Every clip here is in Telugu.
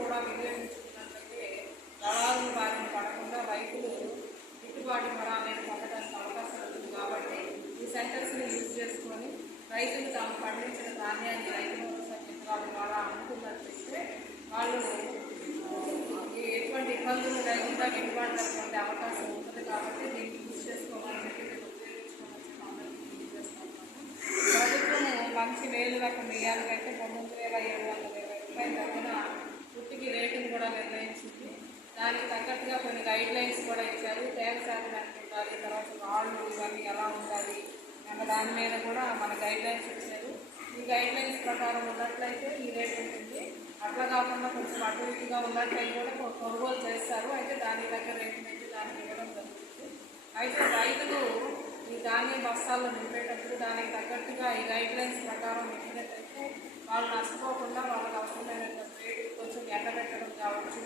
కూడా వినియోగించుకున్నట్లయితే దళారుల బారిన పడకుండా రైతులు గిట్టుబాటు ధర అనేది పొందడానికి అవకాశం ఉంది. కాబట్టి ఈ సెంటర్స్ని యూజ్ చేసుకొని రైతులు తాము పండించిన ధాన్యాన్ని రైతు కేంద్రాల ద్వారా అమ్ముకున్నట్లయితే వాళ్ళు ఎటువంటి ఇబ్బందులు లేకుండా గిట్టుబాటు ధర అవకాశం ఉంటుంది. కాబట్టి దీన్ని యూజ్ చేసుకోవాలని ప్రభుత్వం మంచి వేలు రకం అయితే తొమ్మిది వేల ఏడు వందల ఇరవై రూపాయల ఫుడ్కి రేటింగ్ కూడా నిర్ణయించింది. దానికి తగ్గట్టుగా కొన్ని గైడ్ లైన్స్ కూడా ఇచ్చారు. తేమ శాతం ఉండాలి తర్వాత వాళ్ళు ఇవన్నీ ఎలా ఉండాలి అన్న దాని మీద కూడా మన గైడ్ లైన్స్ ఇచ్చారు. ఈ గైడ్ లైన్స్ ప్రకారం ఉన్నట్లయితే ఈ రేట్ ఉంటుంది. అట్లా కాకుండా కొంచెం అటు ఇటుగా ఉన్నట్లయితే కూడా కొనుగోలు చేస్తారు. అయితే దాని దగ్గర రేటు అయితే దానికి ఇవ్వడం జరుగుతుంది. అయితే రైతులు ఈ ధాన్యం బస్తాల్లో నింపేటప్పుడు దానికి తగ్గట్టుగా ఈ గైడ్ లైన్స్ ప్రకారం నింపినట్లయితే వాళ్ళు నష్టపోకుండా వాళ్ళకి అవసరమైనటువంటి రేటు కొంచెం ఎండబెట్టడం కావచ్చు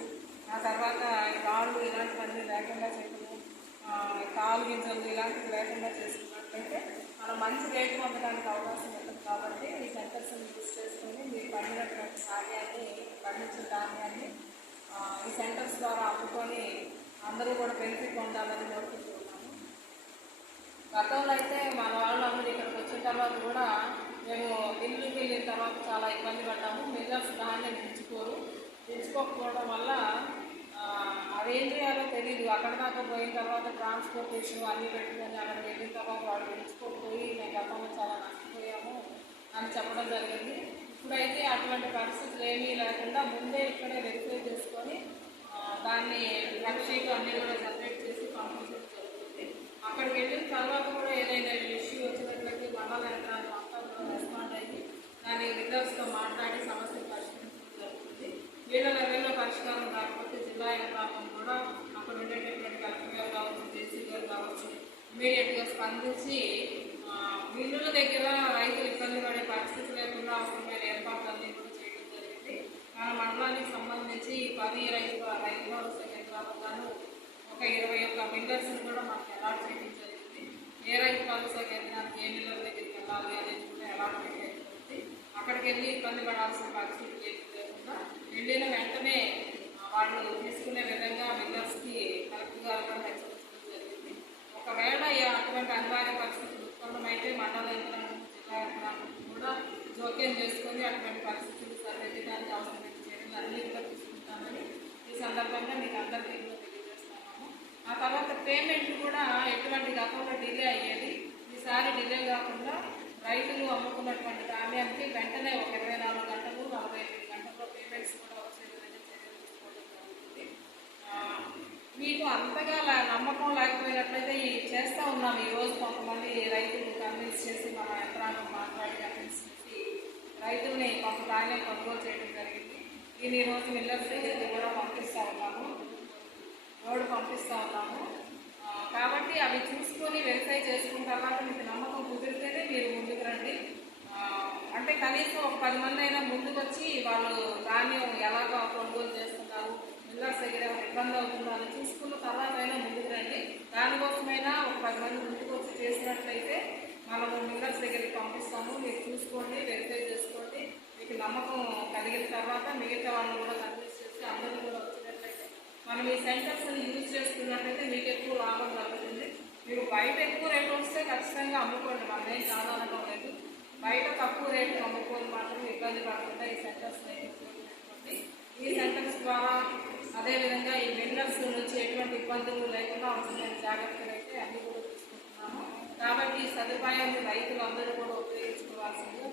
ఆ తర్వాత ఈ రాళ్ళు ఇలాంటివన్నీ లేకుండా చేయటము కాలు గింజలు ఇలాంటివి లేకుండా చేసుకున్నట్లయితే మనం మంచి రేటు పొందడానికి అవకాశం ఉంటుంది కాబట్టి ఈ సెంటర్స్ యూజ్ చేసుకొని మీరు పండినటువంటి ధాన్యాన్ని పండించిన ధాన్యాన్ని ఈ సెంటర్స్ ద్వారా అమ్ముకొని అందరూ కూడా బెనిఫిట్ పొందాలని కోరుకుంటున్నాము. గతంలో అయితే మన వాళ్ళు అందరూ ఇక్కడికి వచ్చిన తర్వాత కూడా మేము మిల్లుకి వెళ్ళిన తర్వాత చాలా ఇబ్బంది పడ్డాము. మిగతా ధాన్యం దించుకోరు. దించుకోకపోవడం వల్ల అదేం చేయాలో తెలియదు అక్కడ దాకా పోయిన తర్వాత ట్రాన్స్పోర్టేషన్ అన్నీ పెట్టుకొని అక్కడ వెళ్ళిన తర్వాత వాళ్ళు దించుకోకపోయి మేము గతంలో చాలా నష్టపోయాము అని చెప్పడం జరిగింది. ఇప్పుడైతే అటువంటి పరిస్థితులు ఏమీ లేకుండా ముందే ఇక్కడే వెరిఫై చేసుకొని దాన్ని వర్క్షీట్ అన్నీ కూడా సపరేట్ చేసి పంపించడం జరుగుతుంది. అక్కడికి వెళ్ళిన తర్వాత కూడా ఏదైనా ఇష్యూ వచ్చినట్లయితే మండల యంత్రాంగం అంతా కూడా రెస్పాండ్ అయ్యి దాన్ని లీడర్స్తో మాట్లాడి సమస్య ఇమీడియట్గా స్పందించి మిల్లుల దగ్గర రైతులు ఇబ్బంది పడే పరిస్థితి లేకుండా అవసరమైన ఏర్పాట్లన్నీ కూడా చేయడం జరిగింది. మన మండలానికి సంబంధించి పది రైతు రైతు భరోసా కేంద్రాలకు గాను ఒక ఇరవై ఒక్క మిల్లర్స్ కూడా మనకి అలాట్ చేయడం జరిగింది. ఏ రైతు భరోసా కేంద్రానికి ఏ మిల్లర్ దగ్గరికి వెళ్ళాలి అనేది కూడా అలాట్ చేయడం అక్కడికి వెళ్ళి ఇబ్బంది పడాల్సిన పరిస్థితి లేకుండా వెళ్ళిన వెంటనే వాళ్ళు తీసుకునే విధంగా మిల్లర్స్కి కలెక్టర్ గారు కూడా హెచ్చరించడం జరిగింది ఒకవేళ ఈ అటువంటి అనివార్య పరిస్థితులు ఉత్పన్నమైతే మండల యంత్రాంగం జిల్లా యంత్రాంగం కూడా జోక్యం చేసుకొని అటువంటి పరిస్థితులు సరిదిద్దడానికి అవసరమైన చర్యలు అన్నీ కూడా తీసుకుంటామని ఈ సందర్భంగా మీకు అందరికీ కూడా తెలియజేస్తున్నాము. ఆ తర్వాత పేమెంట్ కూడా ఎటువంటి గతంలో డిలే అయ్యేది ఈసారి డిలే కాకుండా రైతులు అమ్ముకున్నటువంటి ధాన్యానికి వెంటనే ఒక ఇరవై నాలుగు గంటలు నలభై ఎనిమిది గంటల్లో పేమెంట్స్ కూడా వచ్చే విధంగా మీకు అంతగా నమ్మకం లేకపోయినట్లయితే ఈ చేస్తూ ఉన్నాం ఈ రోజు కొంతమంది రైతులు కన్విన్స్ చేసి మన యంత్రాంగం మాట్లాడి కన్విన్స్ చేసి రైతుల్ని కొంత ధాన్యం కొనుగోలు చేయడం జరిగింది. దీని ఈరోజు రోజు మిల్లర్స్ కూడా పంపిస్తూ ఉన్నాము. రోడ్డు పంపిస్తూ ఉన్నాము. కాబట్టి అవి చూసుకొని వెరిఫై చేసుకున్న తర్వాత మీకు నమ్మకం కుదిరితేనే మీరు ముందుకు రండి. అంటే కనీసం ఒక పది మంది అయినా ముందుకు వచ్చి వాళ్ళు ధాన్యం ఎలాగో కొనుగోలు చేస్తున్నారు మిల్లర్స్ దగ్గర ఇబ్బంది అవుతుందో అని చూసుకున్న తర్వాత అయినా ముందుకు రండి. దానికోసమైనా ఒక పది మంది ముందుకు వచ్చి చేసినట్లయితే మనము మిల్లర్స్ దగ్గరికి పంపిస్తాము. మీరు చూసుకోండి వెరిఫై చేసుకోండి. నమ్మకం కలిగిన తర్వాత మిగతా వాళ్ళని కూడా కన్విన్స్ చేసి అందరూ కూడా వచ్చినట్లయితే మనం ఈ సెంటర్స్ యూజ్ చేసుకున్నట్లయితే మీకు ఎక్కువ లాభం కలుగుతుంది. మీరు బయట ఎక్కువ రేట్ వస్తే ఖచ్చితంగా అమ్ముకోండి. మనం ఏం కాదనడం లేదు. బయట తక్కువ రేటు అమ్ముకోని మాత్రం ఇబ్బంది పడకుండా ఈ సెంటర్స్ ఈ సెంటర్స్ ద్వారా అదేవిధంగా ఈ వెండర్స్ నుంచి ఎటువంటి ఇబ్బందులు లేకుండా అవసరమైన జాగ్రత్తలు అయితే అన్ని కూడా తీసుకుంటున్నాము కాబట్టి ఈ సదుపాయాన్ని రైతులు అందరూ కూడా ఉపయోగించుకోవాల్సిందిగా